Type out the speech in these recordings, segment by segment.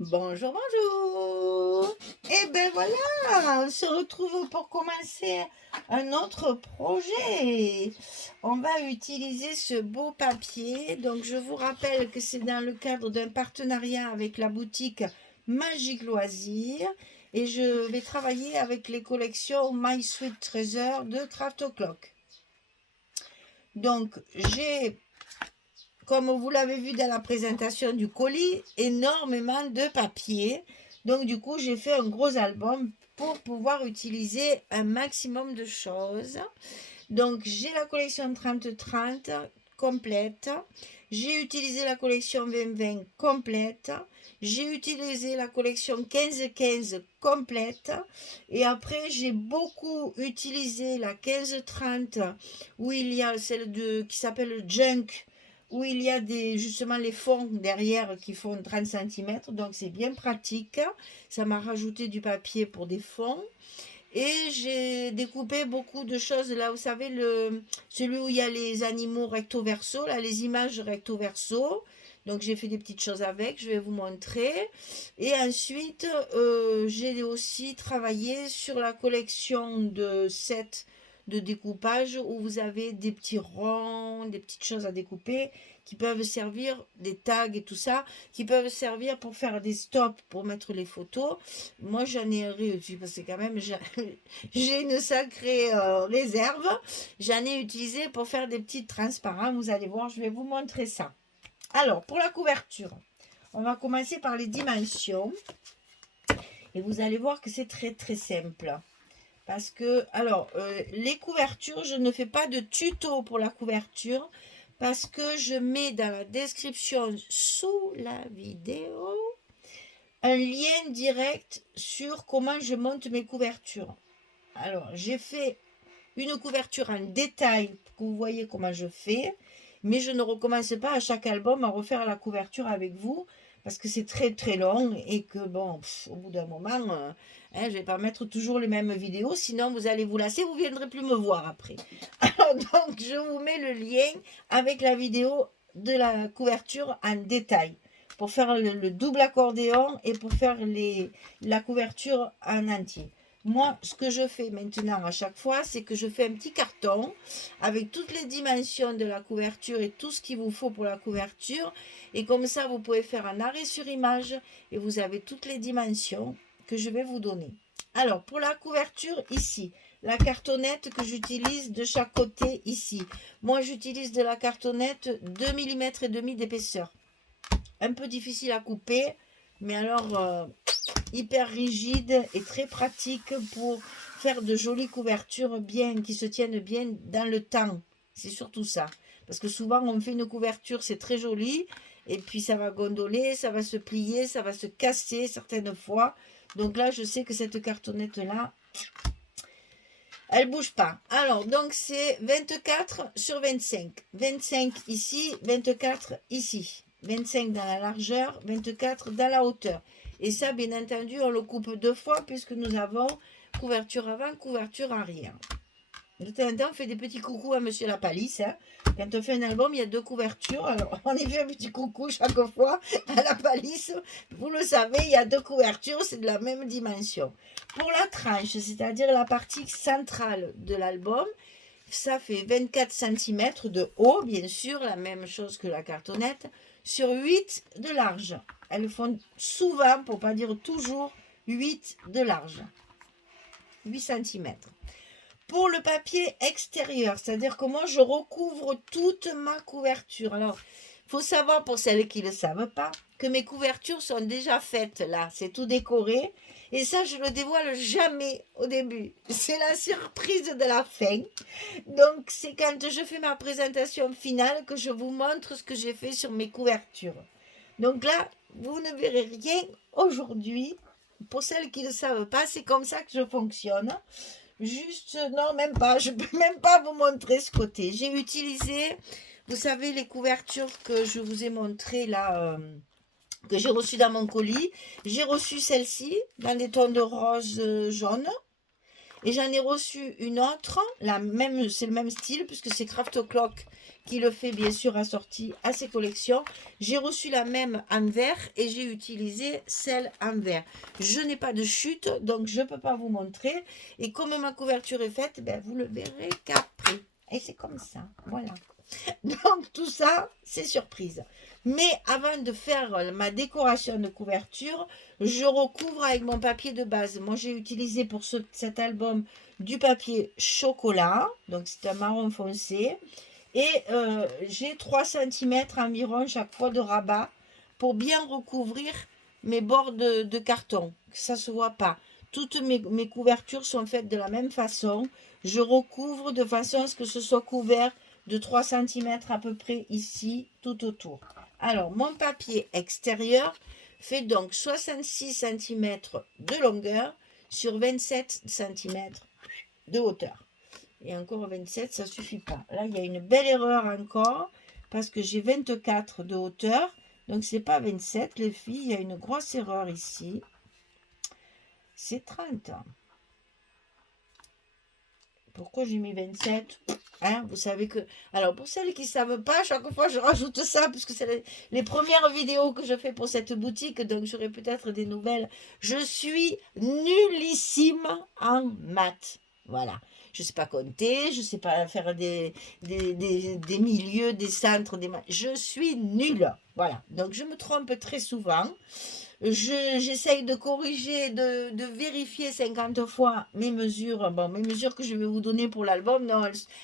Bonjour, bonjour. Et ben voilà, on se retrouve pour commencer un autre projet. On va utiliser ce beau papier. Donc, je vous rappelle que c'est dans le cadre d'un partenariat avec la boutique Magique Loisirs. Et je vais travailler avec les collections My Sweet Treasure de Craft O'Clock. Donc, j'ai, comme vous l'avez vu dans la présentation du colis, énormément de papier. Donc du coup, j'ai fait un gros album pour pouvoir utiliser un maximum de choses. Donc j'ai la collection 30-30 complète. J'ai utilisé la collection 20-20 complète. J'ai utilisé la collection 15-15 complète. Et après, j'ai beaucoup utilisé la 15-30 où il y a celle qui s'appelle Junk, où il y a justement les fonds derrière qui font 30 cm. Donc c'est bien pratique. Ça m'a rajouté du papier pour des fonds. Et j'ai découpé beaucoup de choses. Là, vous savez, celui où il y a les animaux recto verso, là, les images recto verso. Donc j'ai fait des petites choses avec, je vais vous montrer. Et ensuite, j'ai aussi travaillé sur la collection de sets de découpage où vous avez des petits ronds, des petites choses à découper qui peuvent servir, des tags et tout ça, qui peuvent servir pour faire des stops, pour mettre les photos. Moi, j'en ai réussi parce que quand même, j'ai une sacrée réserve. J'en ai utilisé pour faire des petits transparents. Vous allez voir, je vais vous montrer ça. Alors, pour la couverture, on va commencer par les dimensions. Et vous allez voir que c'est très très simple. Parce que, alors, les couvertures, je ne fais pas de tuto pour la couverture. Parce que je mets dans la description sous la vidéo un lien direct sur comment je monte mes couvertures. Alors, j'ai fait une couverture en détail pour que vous voyez comment je fais, mais je ne recommence pas à chaque album à refaire la couverture avec vous parce que c'est très très long et que bon, au bout d'un moment, je ne vais pas mettre toujours les mêmes vidéos, sinon vous allez vous lasser, vous ne viendrez plus me voir après. Alors donc, je vous mets le lien avec la vidéo de la couverture en détail pour faire le double accordéon et pour faire la couverture en entier. Moi, ce que je fais maintenant à chaque fois, c'est que je fais un petit carton avec toutes les dimensions de la couverture et tout ce qu'il vous faut pour la couverture. Et comme ça, vous pouvez faire un arrêt sur image et vous avez toutes les dimensions que je vais vous donner. Alors, pour la couverture, ici, la cartonnette que j'utilise de chaque côté ici. Moi, j'utilise de la cartonnette 2 mm et demi d'épaisseur. Un peu difficile à couper, mais alors hyper rigide et très pratique pour faire de jolies couvertures bien, qui se tiennent bien dans le temps. C'est surtout ça. Parce que souvent, on fait une couverture, c'est très joli, et puis ça va gondoler, ça va se plier, ça va se casser certaines fois. Donc là, je sais que cette cartonnette-là, elle bouge pas. Alors, donc c'est 24 sur 25. 25 ici, 24 ici. 25 dans la largeur, 24 dans la hauteur. Et ça, bien entendu, on le coupe deux fois puisque nous avons couverture avant, couverture arrière. De temps en temps, on fait des petits coucous à Monsieur la Palisse. Hein. Quand on fait un album, il y a deux couvertures. Alors, on y fait un petit coucou chaque fois à la Palisse. Vous le savez, il y a deux couvertures, c'est de la même dimension. Pour la tranche, c'est-à-dire la partie centrale de l'album, ça fait 24 cm de haut, bien sûr, la même chose que la cartonnette, sur 8 de large. Elles font souvent, pour ne pas dire toujours, 8 de large. 8 cm. Pour le papier extérieur, c'est-à-dire que moi, je recouvre toute ma couverture. Alors, il faut savoir, pour celles qui ne le savent pas, que mes couvertures sont déjà faites là. C'est tout décoré. Et ça, je ne le dévoile jamais au début. C'est la surprise de la fin. Donc, c'est quand je fais ma présentation finale que je vous montre ce que j'ai fait sur mes couvertures. Donc là, vous ne verrez rien aujourd'hui. Pour celles qui ne le savent pas, c'est comme ça que je fonctionne. Juste, non, même pas. Je ne peux même pas vous montrer ce côté. J'ai utilisé, vous savez, les couvertures que je vous ai montrées là, que j'ai reçues dans mon colis. J'ai reçu celle-ci dans des tons de rose jaune. Et j'en ai reçu une autre, c'est le même style, puisque c'est Craft Clock qui le fait, bien sûr, assorti à ses collections. J'ai reçu la même en vert et j'ai utilisé celle en vert. Je n'ai pas de chute, donc je ne peux pas vous montrer. Et comme ma couverture est faite, ben, vous le verrez qu'après. Et c'est comme ça, voilà. Donc tout ça, c'est surprise. Mais avant de faire ma décoration de couverture, je recouvre avec mon papier de base. Moi, j'ai utilisé pour cet album du papier chocolat. Donc c'est un marron foncé. Et j'ai 3 cm environ chaque fois de rabat pour bien recouvrir mes bords de carton, que ça ne se voit pas. Toutes mes couvertures sont faites de la même façon. Je recouvre de façon à ce que ce soit couvert de 3 cm à peu près ici, tout autour. Alors, mon papier extérieur fait donc 66 cm de longueur sur 27 cm de hauteur. Et encore 27, ça ne suffit pas. Là, il y a une belle erreur encore, parce que j'ai 24 de hauteur. Donc, ce n'est pas 27, les filles. Il y a une grosse erreur ici. C'est 30. Pourquoi j'ai mis 27 hein? Vous savez que... Alors, pour celles qui ne savent pas, chaque fois, je rajoute ça, puisque c'est les premières vidéos que je fais pour cette boutique. Donc, j'aurai peut-être des nouvelles. Je suis nullissime en maths. Voilà. Je ne sais pas compter, je ne sais pas faire des milieux, des centres, je suis nulle. Voilà. Donc, je me trompe très souvent. J'essaye de corriger, de vérifier 50 fois mes mesures. Bon, mes mesures que je vais vous donner pour l'album, non,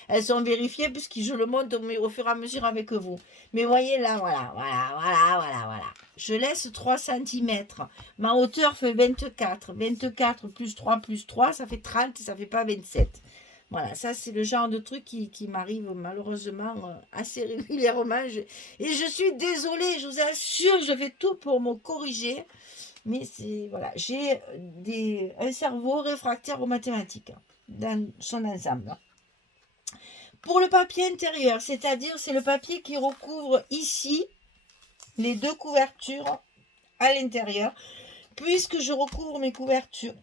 elles sont vérifiées puisque je le monte au fur et à mesure avec vous. Mais voyez là, voilà. Je laisse 3 cm. Ma hauteur fait 24. 24 plus 3, ça fait 30, ça ne fait pas 27. Voilà, ça c'est le genre de truc qui m'arrive malheureusement assez régulièrement. Et je suis désolée, je vous assure, je fais tout pour me corriger. Mais c'est voilà, j'ai un cerveau réfractaire aux mathématiques dans son ensemble. Pour le papier intérieur, c'est-à-dire c'est le papier qui recouvre ici les deux couvertures à l'intérieur, puisque je recouvre mes couvertures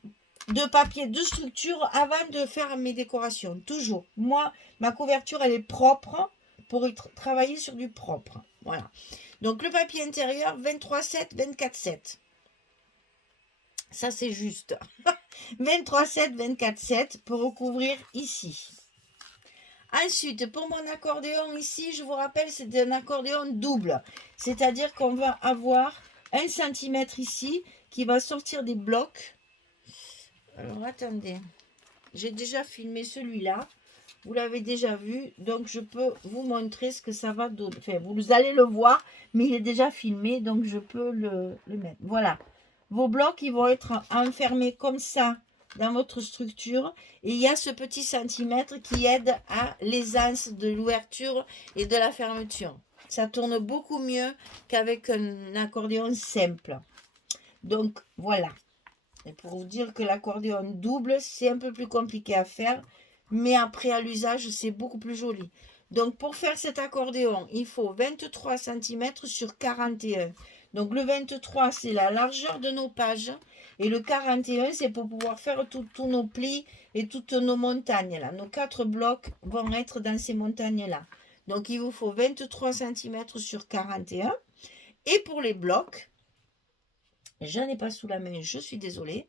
de papier de structure avant de faire mes décorations. Toujours. Moi, ma couverture, elle est propre pour travailler sur du propre. Voilà. Donc, le papier intérieur, 23,7, 24,7. Ça, c'est juste. 23,7, 24,7 pour recouvrir ici. Ensuite, pour mon accordéon ici, je vous rappelle, c'est un accordéon double. C'est-à-dire qu'on va avoir 1 cm ici qui va sortir des blocs. Alors, attendez. J'ai déjà filmé celui-là. Vous l'avez déjà vu. Donc, je peux vous montrer ce que ça va donner. Enfin, vous allez le voir, mais il est déjà filmé. Donc, je peux le mettre. Voilà. Vos blocs, ils vont être enfermés comme ça dans votre structure. Et il y a ce petit centimètre qui aide à l'aisance de l'ouverture et de la fermeture. Ça tourne beaucoup mieux qu'avec un accordéon simple. Donc, voilà. Et pour vous dire que l'accordéon double, c'est un peu plus compliqué à faire, mais après à l'usage, c'est beaucoup plus joli. Donc pour faire cet accordéon, il faut 23 cm sur 41. Donc le 23, c'est la largeur de nos pages. Et le 41, c'est pour pouvoir faire tous nos plis et toutes nos montagnes. Là. Nos 4 blocs vont être dans ces montagnes-là. Donc il vous faut 23 cm sur 41. Et pour les blocs, je n'en ai pas sous la main, je suis désolée,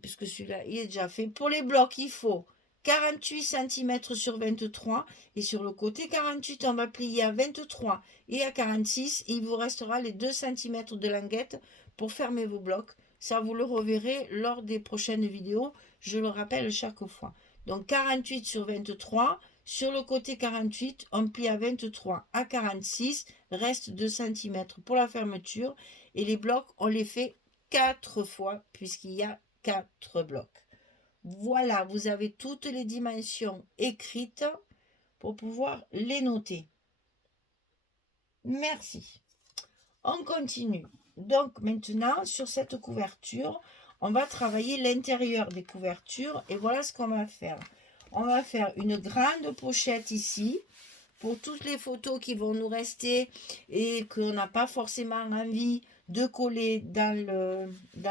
puisque celui-là, il est déjà fait. Pour les blocs, il faut 48 cm sur 23. Et sur le côté 48, on va plier à 23 et à 46. Et il vous restera les 2 cm de languette pour fermer vos blocs. Ça, vous le reverrez lors des prochaines vidéos. Je le rappelle chaque fois. Donc, 48 sur 23. Sur le côté 48, on plie à 23 à 46. Reste 2 cm pour la fermeture. Et les blocs, on les fait 4 fois puisqu'il y a 4 blocs. Voilà, vous avez toutes les dimensions écrites pour pouvoir les noter. Merci. On continue. Donc maintenant, sur cette couverture, on va travailler l'intérieur des couvertures. Et voilà ce qu'on va faire. On va faire une grande pochette ici pour toutes les photos qui vont nous rester et qu'on n'a pas forcément envie de coller dans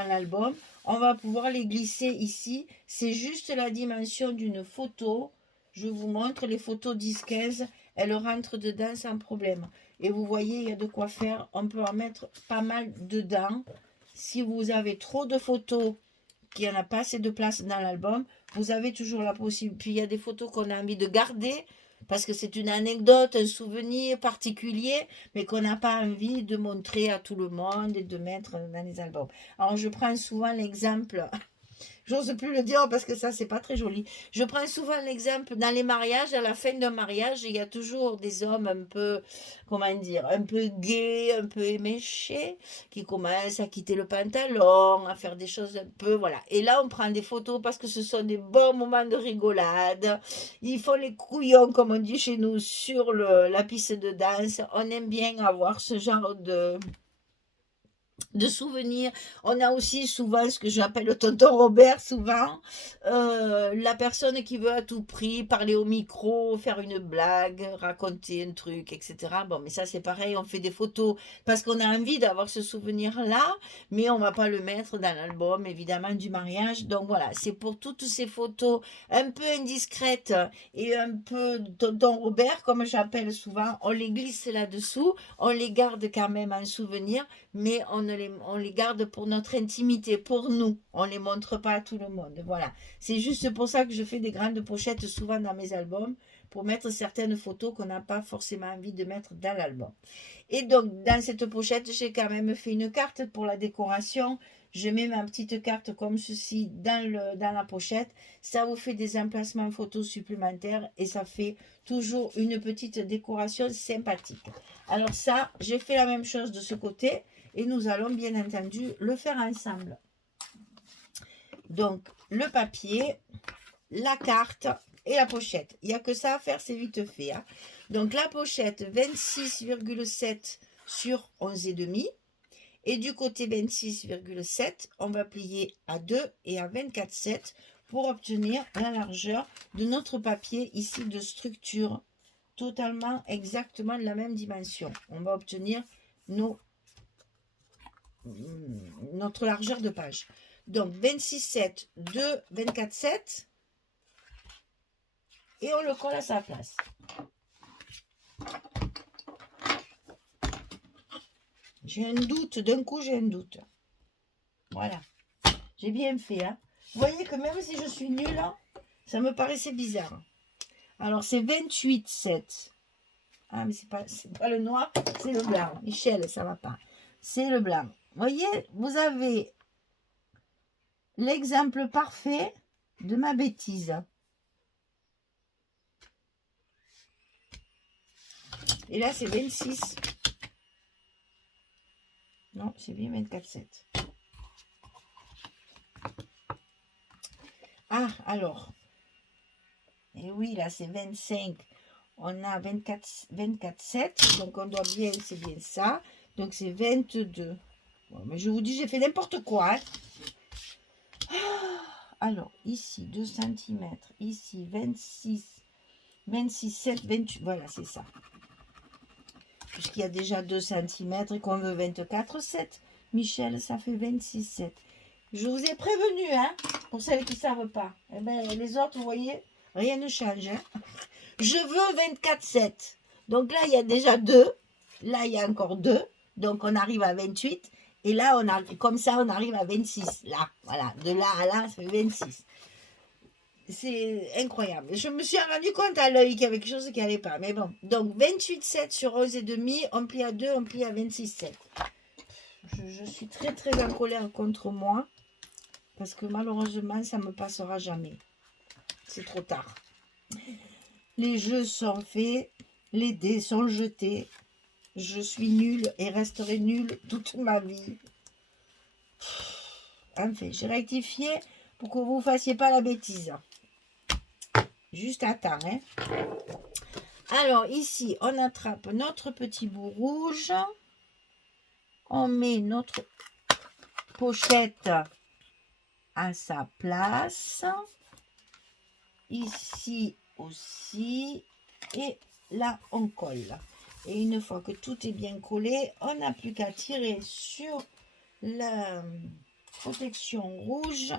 l'album, on va pouvoir les glisser ici. C'est juste la dimension d'une photo. Je vous montre les photos 10-15, elles rentrent dedans sans problème. Et vous voyez, il y a de quoi faire. On peut en mettre pas mal dedans. Si vous avez trop de photos, qu'il n'y en a pas assez de place dans l'album, vous avez toujours la possibilité. Puis il y a des photos qu'on a envie de garder parce que c'est une anecdote, un souvenir particulier, mais qu'on n'a pas envie de montrer à tout le monde et de mettre dans les albums. Alors je prends souvent l'exemple. J'ose plus le dire parce que ça, c'est pas très joli. Je prends souvent l'exemple dans les mariages, à la fin d'un mariage, il y a toujours des hommes un peu, comment dire, un peu gays, un peu éméchés, qui commencent à quitter le pantalon, à faire des choses un peu, voilà. Et là, on prend des photos parce que ce sont des bons moments de rigolade. Ils font les couillons, comme on dit chez nous, sur la piste de danse. On aime bien avoir ce genre de souvenirs. On a aussi souvent ce que j'appelle le tonton Robert, souvent, la personne qui veut à tout prix parler au micro, faire une blague, raconter un truc, etc. Bon, mais ça c'est pareil, on fait des photos parce qu'on a envie d'avoir ce souvenir-là, mais on va pas le mettre dans l'album, évidemment, du mariage. Donc voilà, c'est pour toutes ces photos un peu indiscrètes et un peu tonton Robert, comme j'appelle souvent, on les glisse là-dessous, on les garde quand même en souvenir, mais on les garde pour notre intimité, pour nous. On ne les montre pas à tout le monde. Voilà. C'est juste pour ça que je fais des grandes pochettes souvent dans mes albums, pour mettre certaines photos qu'on n'a pas forcément envie de mettre dans l'album. Et donc, dans cette pochette, j'ai quand même fait une carte pour la décoration. Je mets ma petite carte comme ceci dans la pochette. Ça vous fait des emplacements photos supplémentaires et ça fait toujours une petite décoration sympathique. Alors ça, j'ai fait la même chose de ce côté et nous allons bien entendu le faire ensemble. Donc, le papier, la carte et la pochette. Il n'y a que ça à faire, c'est vite fait. Hein. Donc, la pochette 26,7 sur 11,5. Et du côté 26,7, on va plier à 2 et à 24,7 pour obtenir la largeur de notre papier ici de structure. Totalement, exactement de la même dimension. On va obtenir notre largeur de page. Donc 26,7, 2, 24,7 et on le colle à sa place. J'ai un doute, d'un coup j'ai un doute. Voilà, j'ai bien fait. Hein. Vous voyez que même si je suis nulle, ça me paraissait bizarre. Alors c'est 28,7. Ah mais c'est pas le noir, c'est le blanc. Michel, ça va pas. C'est le blanc. Vous voyez, vous avez l'exemple parfait de ma bêtise. Et là, c'est 26. Non, c'est bien 24,7. Ah, alors. Et oui, là, c'est 25. On a 24,7. Donc, on doit bien, c'est bien ça. Donc, c'est 22. Bon, mais je vous dis, j'ai fait n'importe quoi. Hein. Alors, ici, 2 cm. Ici, 26. 26,7, 28. Voilà, c'est ça. Puisqu'il y a déjà 2 cm et qu'on veut 24,7. Michel, ça fait 26,7. Je vous ai prévenu, hein, pour celles qui ne savent pas. Eh ben, les autres, vous voyez, rien ne change. Hein. Je veux 24,7. Donc là, il y a déjà 2. Là, il y a encore 2. Donc, on arrive à 28. Et là, comme ça, on arrive à 26. Là, voilà. De là à là, ça fait 26. C'est incroyable. Je me suis rendu compte à l'œil qu'il y avait quelque chose qui n'allait pas. Mais bon. Donc, 28,7 sur 11,5. On plie à 2, on plie à 26,7. Je suis très, très en colère contre moi. Parce que malheureusement, ça ne me passera jamais. C'est trop tard. Les jeux sont faits. Les dés sont jetés. Je suis nulle et resterai nulle toute ma vie. Enfin, j'ai rectifié pour que vous ne fassiez pas la bêtise. Juste à temps. Hein. Alors, ici, on attrape notre petit bout rouge. On met notre pochette à sa place. Ici aussi. Et là, on colle. Et une fois que tout est bien collé, on n'a plus qu'à tirer sur la protection rouge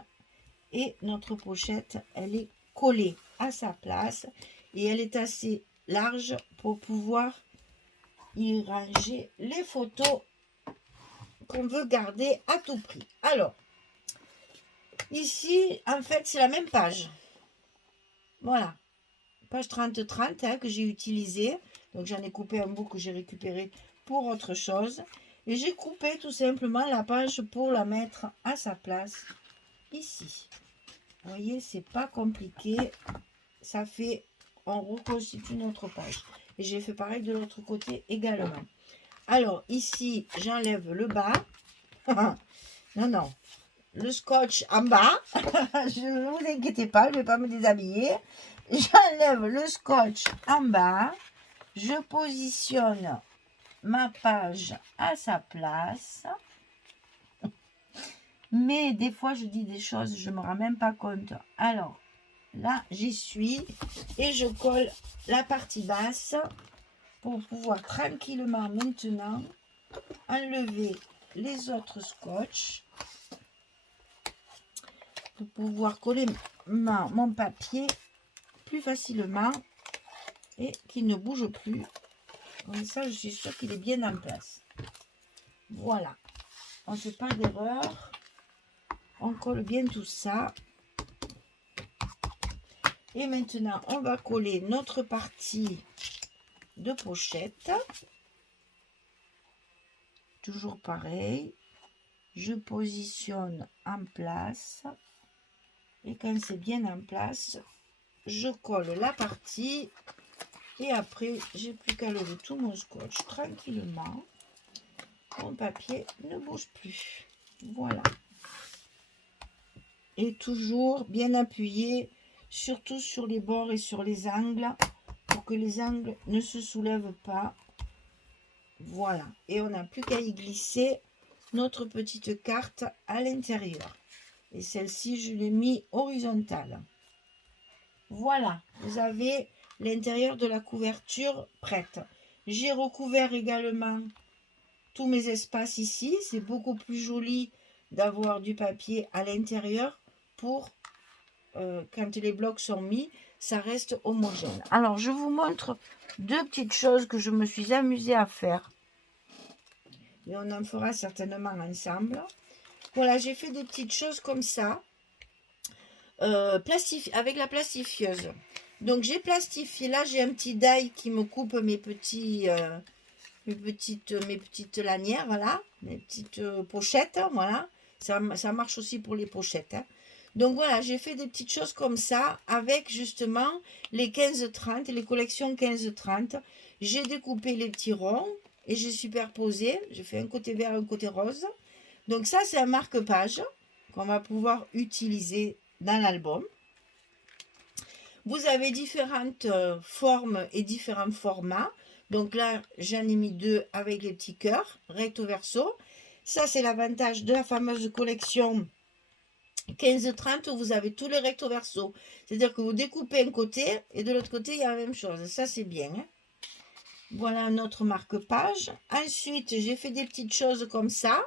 et notre pochette, elle est collée à sa place et elle est assez large pour pouvoir y ranger les photos qu'on veut garder à tout prix. Alors, ici, en fait, c'est la même page. Voilà, page 30-30 hein, que j'ai utilisé. Donc, j'en ai coupé un bout que j'ai récupéré pour autre chose. Et j'ai coupé tout simplement la page pour la mettre à sa place ici. Vous voyez, c'est pas compliqué. Ça fait, on reconstitue notre page. Et j'ai fait pareil de l'autre côté également. Alors, ici, j'enlève le bas. Non, non. Le scotch en bas. Ne vous inquiétez pas, je ne vais pas me déshabiller. J'enlève le scotch en bas. Je positionne ma page à sa place. Mais des fois, je dis des choses, je ne me rends même pas compte. Alors, là, j'y suis. Et je colle la partie basse pour pouvoir tranquillement maintenant enlever les autres scotch. Pour pouvoir coller mon papier plus facilement et qu'il ne bouge plus. Comme ça, je suis sûre qu'il est bien en place. Voilà. On ne fait pas d'erreur. On colle bien tout ça. Et maintenant, on va coller notre partie de pochette. Toujours pareil. Je positionne en place. Et quand c'est bien en place, je colle la partie. Et après, j'ai plus qu'à lever tout mon scotch tranquillement. Mon papier ne bouge plus. Voilà. Et toujours bien appuyé, surtout sur les bords et sur les angles, pour que les angles ne se soulèvent pas. Voilà. Et on n'a plus qu'à y glisser notre petite carte à l'intérieur. Et celle-ci, je l'ai mis horizontale. Voilà. Vous avez l'intérieur de la couverture prête. J'ai recouvert également tous mes espaces ici. C'est beaucoup plus joli d'avoir du papier à l'intérieur pour quand les blocs sont mis, ça reste homogène. Alors, je vous montre deux petites choses que je me suis amusée à faire. Et on en fera certainement ensemble. Voilà, j'ai fait des petites choses comme ça. Avec la plastifieuse. Donc, j'ai plastifié. Là, j'ai un petit die qui me coupe mes petites lanières, voilà, mes petites pochettes, voilà. Ça marche aussi pour les pochettes. Hein. Donc voilà, j'ai fait des petites choses comme ça avec justement les 15-30, les collections 15-30. J'ai découpé les petits ronds et j'ai superposé. J'ai fait un côté vert, un côté rose. Donc ça, c'est un marque-page qu'on va pouvoir utiliser dans l'album. Vous avez différentes formes et différents formats. Donc là, j'en ai mis deux avec les petits cœurs, recto verso. Ça, c'est l'avantage de la fameuse collection 15-30 où vous avez tous les recto verso. C'est-à-dire que vous découpez un côté et de l'autre côté, il y a la même chose. Ça, c'est bien. Hein. Voilà notre marque-page. Ensuite, j'ai fait des petites choses comme ça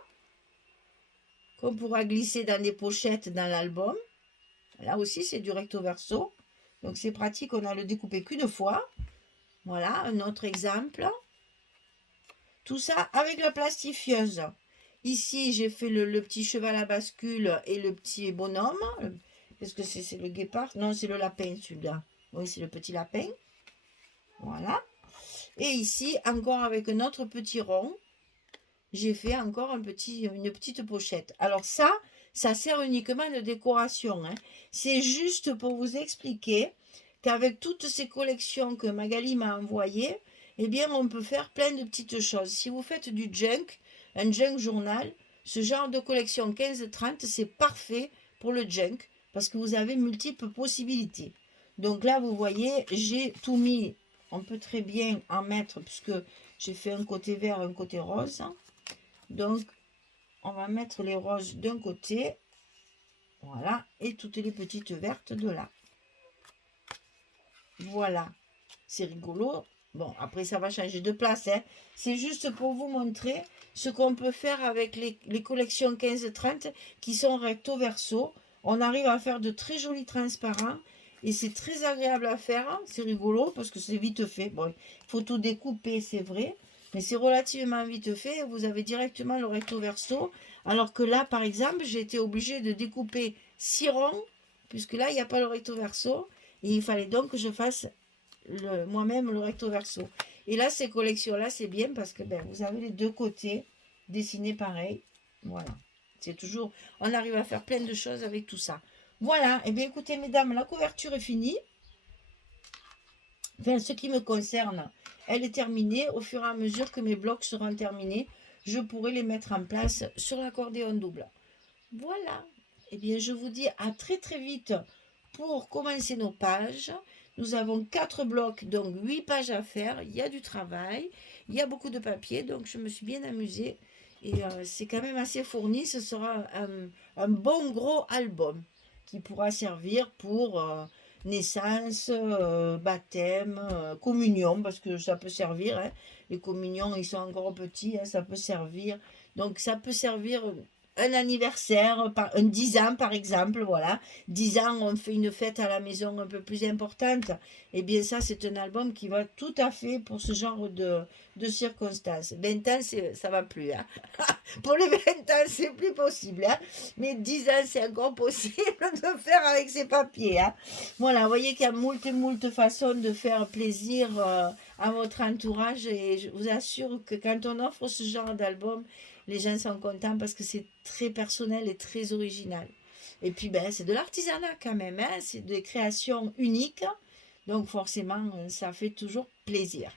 qu'on pourra glisser dans des pochettes dans l'album. Là aussi, c'est du recto verso. Donc, c'est pratique. On a le découpé qu'une fois. Voilà, un autre exemple. Tout ça avec la plastifieuse. Ici, j'ai fait le petit cheval à bascule et le petit bonhomme. Est-ce que c'est le guépard? Non, c'est le lapin, celui-là. Oui, c'est le petit lapin. Voilà. Et ici, encore avec un autre petit rond, j'ai fait encore une petite pochette. Alors ça sert uniquement de décoration. Hein. C'est juste pour vous expliquer qu'avec toutes ces collections que Magali m'a envoyées, eh bien, on peut faire plein de petites choses. Si vous faites du junk, un junk journal, ce genre de collection 15-30, c'est parfait pour le junk parce que vous avez multiples possibilités. Donc là, vous voyez, j'ai tout mis. On peut très bien en mettre puisque j'ai fait un côté vert, un côté rose. Donc, on va mettre les roses d'un côté. Voilà. Et toutes les petites vertes de là. Voilà. C'est rigolo. Bon, après, ça va changer de place, hein. C'est juste pour vous montrer ce qu'on peut faire avec les collections 15-30 qui sont recto verso. On arrive à faire de très jolis transparents et c'est très agréable à faire. Hein. C'est rigolo parce que c'est vite fait. Bon, il faut tout découper, c'est vrai, mais c'est relativement vite fait. Vous avez directement le recto verso. Alors que là, par exemple, j'ai été obligée de découper 6 ronds puisque là, il n'y a pas le recto verso. Et il fallait donc que je fasse moi-même le recto verso. Et là, ces collections-là, c'est bien parce que ben, vous avez les deux côtés dessinés pareil. Voilà. C'est toujours... On arrive à faire plein de choses avec tout ça. Voilà. Et bien, écoutez, mesdames, la couverture est finie. Enfin, ce qui me concerne, elle est terminée. Au fur et à mesure que mes blocs seront terminés, je pourrai les mettre en place sur l'accordéon double. Voilà. Et bien, je vous dis à très très vite pour commencer nos pages. Nous avons 4 blocs, donc 8 pages à faire. Il y a du travail, il y a beaucoup de papier, donc je me suis bien amusée. Et c'est quand même assez fourni. Ce sera un bon gros album qui pourra servir pour naissance, baptême, communion, parce que ça peut servir. Hein. Les communions, ils sont encore petits, hein, ça peut servir. Donc ça peut servir un anniversaire, un 10 ans par exemple, voilà. 10 ans, on fait une fête à la maison un peu plus importante. Et bien ça, c'est un album qui va tout à fait pour ce genre de circonstances. 20 ans, ça va plus. Hein. Pour les 20 ans, c'est plus possible. Hein. Mais 10 ans, c'est encore possible de faire avec ces papiers. Hein. Voilà, vous voyez qu'il y a moult façons de faire plaisir à votre entourage. Et je vous assure que quand on offre ce genre d'album, les gens sont contents parce que c'est très personnel et très original. Et puis, ben, c'est de l'artisanat quand même, hein? C'est des créations uniques. Donc, forcément, ça fait toujours plaisir.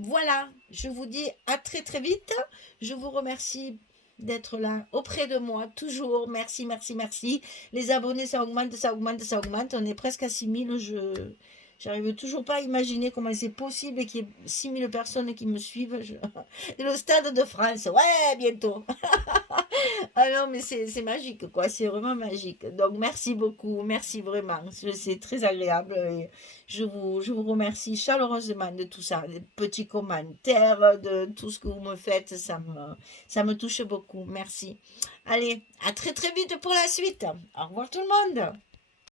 Voilà, je vous dis à très très vite. Je vous remercie d'être là auprès de moi, toujours. Merci, merci, merci. Les abonnés, ça augmente, ça augmente, ça augmente. On est presque à 6000. J'arrive toujours pas à imaginer comment c'est possible qu'il y ait 6000 personnes qui me suivent. C'est le stade de France. Ouais, bientôt. Ah non, mais c'est magique, quoi. C'est vraiment magique. Donc, merci beaucoup. Merci vraiment. C'est très agréable. Et je vous remercie chaleureusement de tout ça. Des petits commentaires, de tout ce que vous me faites. Ça me touche beaucoup. Merci. Allez, à très très vite pour la suite. Au revoir tout le monde.